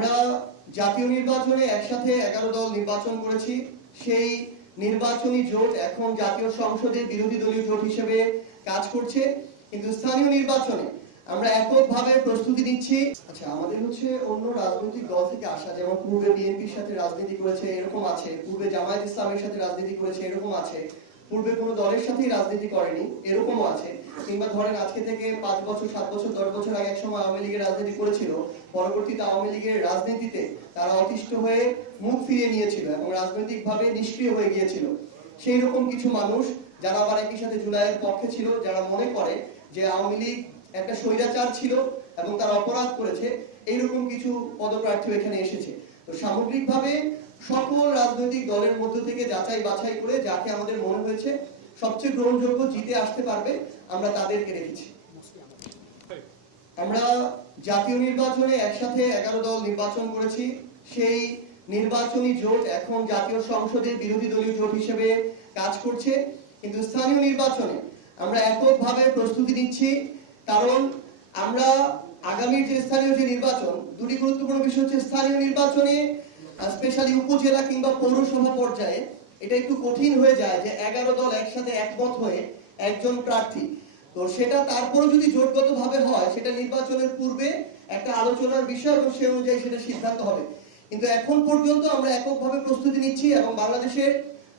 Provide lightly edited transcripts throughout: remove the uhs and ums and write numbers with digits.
আমরা জাতীয় নির্বাচনে একসাথে 11 দল নির্বাচন করেছি। সেই নির্বাচনী জোট এখন জাতীয় সংসদে বিরোধী দলীয় জোট হিসেবে কাজ করছে, কিন্তু স্থানীয় নির্বাচনে আমরা এককভাবে প্রস্তুতি নিচ্ছি। আচ্ছা, আমাদের হচ্ছে অন্য রাজনৈতিক দল থেকে আসা, যেমন পূর্বে বিএনপির সাথে রাজনীতি করেছে এরকম আছে, পূর্বে জামায়াত ইসলামের সাথে রাজনীতি করেছে এরকম আছে, পূর্বে কোনো দলের সাথেই রাজনীতি করেনি এরকমও আছে, কিংবা ধরেন আজকে থেকে 5 বছর 7 বছর 10 বছর আগে একসময় আওয়ামী লীগের রাজনীতি করেছিল, পরবর্তীতে আওয়ামী লীগের রাজনীতিতে তারা অতিষ্ঠ হয়ে মুখ ফিরিয়ে নিয়েছিল এবং রাজনৈতিকভাবে নিষ্ক্রিয় হয়ে গিয়েছিল। সেই রকম কিছু মানুষ যারা আবার একই সাথে জুলাইয়ের পক্ষে ছিল, যারা মনে করে যে আওয়ামী লীগ একটা স্বৈরাচার ছিল এবং তারা অপরাধ করেছে, এইরকম কিছু পদপ্রার্থী এখানে এসেছে। তো সামগ্রিকভাবে সকল রাজনৈতিক দলের মধ্য থেকে যাচাই বাছাই করে যাকে আমাদের মনে হয়েছে সবচেয়ে গ্রহণযোগ্য জিতে আসতে পারবে আমরা তাদেরকে রেখেছি। আমরা জাতীয় নির্বাচনে একসাথে 11 দল নির্বাচন করেছি। সেই নির্বাচনী জোট এখন জাতীয় সংসদে বিরোধী দলীয় জোট হিসেবে কাজ করছে, কিন্তু স্থানীয় নির্বাচনে আমরা এককভাবে প্রস্তুতি নিচ্ছি। কারণ আমরা আগামীর যে স্থানীয় যে নির্বাচন, দুটি গুরুত্বপূর্ণ বিষয় হচ্ছে স্থানীয় নির্বাচনে স্পেশালি উপজেলা কিংবা পৌরসভা পর্যায়ে এটা একটু কঠিন হয়ে যায় যে 11 দল একসাথে একমত হয়ে একজন প্রার্থী। তো সেটা তারপরে যদি জোটগতভাবে হয় সেটা নির্বাচনের পূর্বে একটা আলোচনার বিষয় এবং সেই অনুযায়ী সেটা সিদ্ধান্ত হবে। কিন্তু এখন পর্যন্ত আমরা এককভাবে প্রস্তুতি নিচ্ছি এবং বাংলাদেশের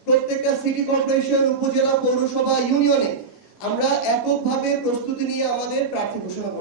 প্রত্যেকটা সিটি কর্পোরেশন, উপজেলা, পৌরসভা, ইউনিয়নে আমরা এককভাবে প্রস্তুতি নিয়ে আমাদের প্রার্থী ঘোষণা করব।